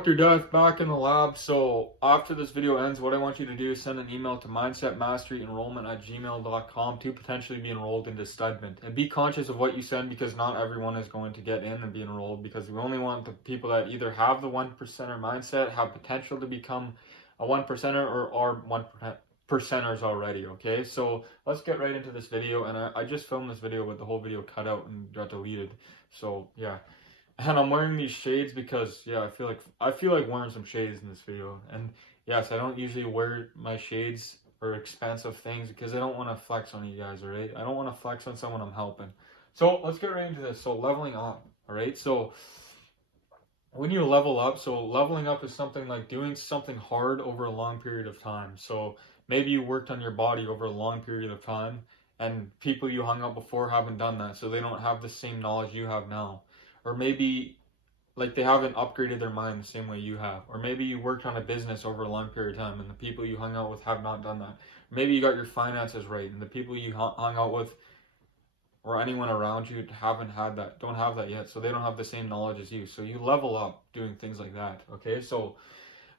Dr. Death back in the lab. So after this video ends, what I want you to do is send an email to mindsetmasteryenrollment@gmail.com to potentially be enrolled into Studment. And be conscious of what you send, because not everyone is going to get in and be enrolled, because we only want the people that either have the 1%er mindset, have potential to become a 1%er, or are 1%ers already. Okay, so let's get right into this video. And I just filmed this video with the whole video cut out and got deleted. So yeah. And I'm wearing these shades because, yeah, I feel like wearing some shades in this video. And yes, I don't usually wear my shades or expensive things because I don't want to flex on you guys, all right? I don't want to flex on someone I'm helping. So let's get right into this. So leveling up, all right? So when you level up, so leveling up is something like doing something hard over a long period of time. So maybe you worked on your body over a long period of time, and people you hung out before haven't done that, so they don't have the same knowledge you have now. Or maybe like they haven't upgraded their mind the same way you have. Or maybe you worked on a business over a long period of time and the people you hung out with have not done that. Maybe you got your finances right and the people you hung out with or anyone around you don't have that yet, so they don't have the same knowledge as you. So you level up doing things like that, okay? So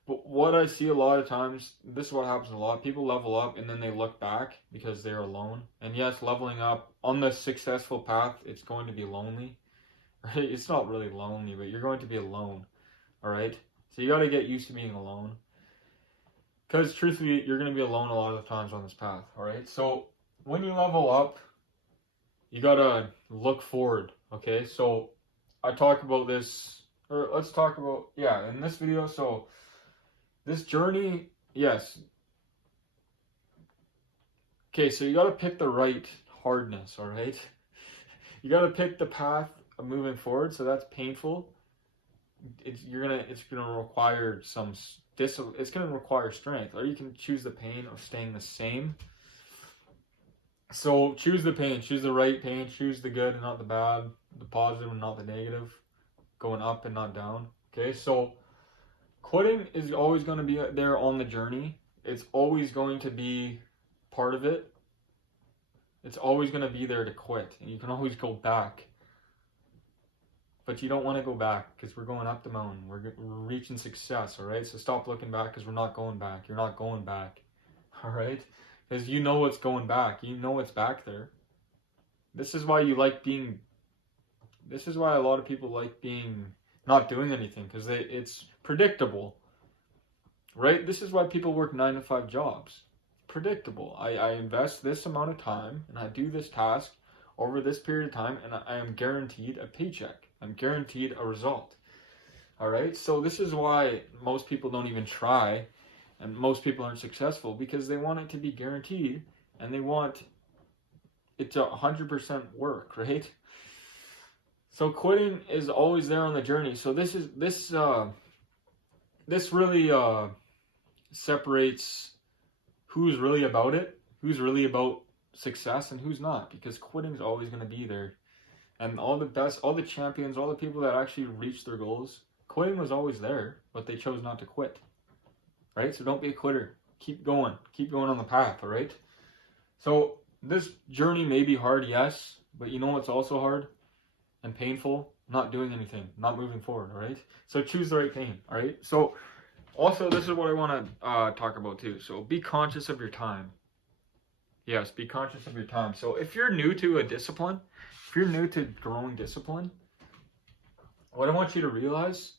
but what I see a lot of times, this is what happens a lot. People level up and then they look back because they're alone. And yes, leveling up on the successful path, it's going to be lonely. Right? It's not really lonely, but you're going to be alone, all right? So you got to get used to being alone, because truthfully, you're going to be alone a lot of the times on this path, all right? So when you level up, you got to look forward, okay? So I talk about this, or let's talk about, yeah, in this video, so this journey, yes. Okay, so you got to pick the right hardness, all right? You got to pick the path of moving forward, so that's painful. It's gonna require it's gonna require strength, or you can choose the pain of staying the same. So choose the pain, choose the right pain, choose the good and not the bad, the positive and not the negative, going up and not down. Okay, so quitting is always going to be there on the journey. It's always going to be part of it. It's always going to be there to quit, and you can always go back. But you don't want to go back because we're going up the mountain. We're reaching success, all right? So stop looking back, because we're not going back. You're not going back, all right? Because you know what's going back. You know what's back there. This is why a lot of people like being not doing anything, because it's predictable, right? This is why people work 9-to-5 jobs. Predictable. I invest this amount of time and I do this task over this period of time, and I am guaranteed a paycheck. I'm guaranteed a result. All right? So this is why most people don't even try, and most people aren't successful, because they want it to be guaranteed, and they want it to 100% work, right? So quitting is always there on the journey. So this really separates who's really about it, who's really about success, and who's not, because quitting is always going to be there. And all the champions, all the people that actually reach their goals, quitting was always there, but they chose not to quit, right? So don't be a quitter. Keep going on the path, all right? So this journey may be hard, yes, but you know what's also hard and painful? Not doing anything, not moving forward, all right? So choose the right pain, all right? So also, this is what I want to talk about too. So be conscious of your time. Yes, be conscious of your time. So if you're new to a discipline, if you're new to growing discipline, what I want you to realize,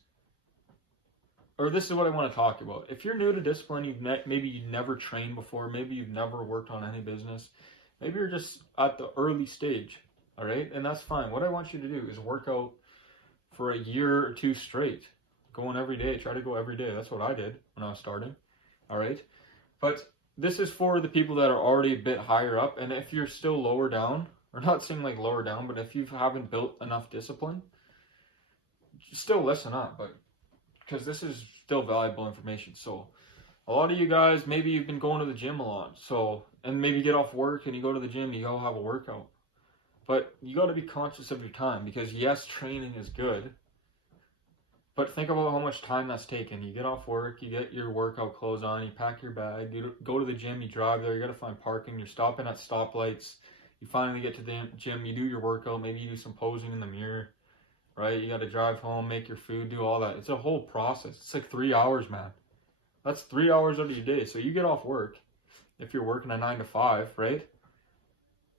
or this is what I want to talk about. If you're new to discipline, maybe you've never trained before, maybe you've never worked on any business, maybe you're just at the early stage, all right? And that's fine. What I want you to do is work out for a year or two straight. Going every day, try to go every day. That's what I did when I was starting, all right? But this is for the people that are already a bit higher up, and if you're still lower down, or not saying like lower down, but if you haven't built enough discipline, still listen up, but because this is still valuable information. So a lot of you guys, maybe you've been going to the gym a lot, so, and maybe you get off work and you go to the gym, you go have a workout. But you got to be conscious of your time, because yes, training is good, but think about how much time that's taken. You get off work, you get your workout clothes on, you pack your bag, you go to the gym, you drive there, you got to find parking, you're stopping at stoplights, you finally get to the gym, you do your workout, maybe you do some posing in the mirror, right? You got to drive home, make your food, do all that. It's a whole process. It's like 3 hours, man. That's 3 hours out of your day. So you get off work, if you're working a 9 to 5, right?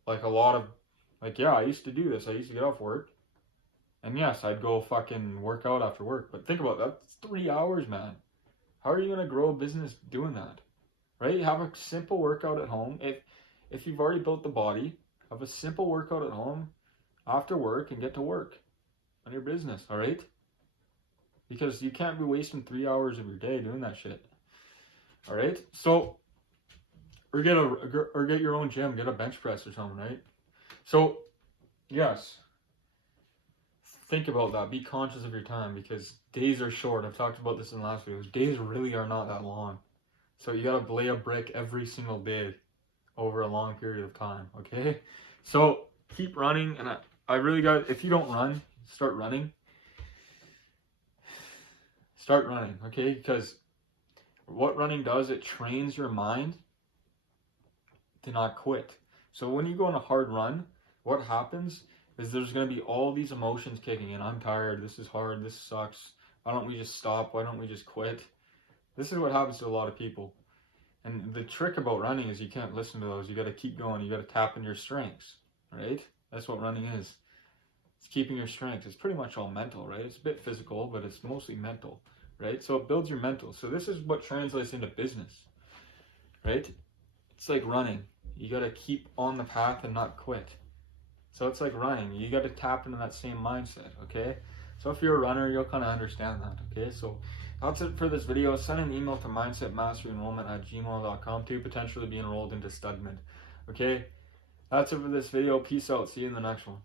Like a lot of, like, yeah, I used to do this. I used to get off work. And yes, I'd go fucking work out after work. But think about that. That's 3 hours, man. How are you going to grow a business doing that? Right? Have a simple workout at home. If you've already built the body, have a simple workout at home after work and get to work on your business, all right? Because you can't be wasting 3 hours of your day doing that shit. All right? So, or get your own gym, get a bench press or something, right? So, yes. Think about that. Be conscious of your time because days are short. I've talked about this in the last videos. Days really are not that long. So you gotta lay a brick every single day over a long period of time, okay? So keep running, and I really got, if you don't run, start running. Start running, okay? Because what running does, it trains your mind to not quit. So when you go on a hard run, what happens is there's going to be all these emotions kicking in. I'm tired, this is hard, this sucks, why don't we just stop, why don't we just quit? This is what happens to a lot of people. And the trick about running is you can't listen to those. You got to keep going. You got to tap into your strengths, right? That's what running is. It's keeping your strengths. It's pretty much all mental, right? It's a bit physical, but it's mostly mental, right? So it builds your mental. So this is what translates into business, right? It's like running. You got to keep on the path and not quit. So it's like running. You got to tap into that same mindset, okay? So if you're a runner, you'll kind of understand that, okay? So that's it for this video. Send an email to mindsetmasteryenrollment@gmail.com to potentially be enrolled into Studment, okay? That's it for this video. Peace out. See you in the next one.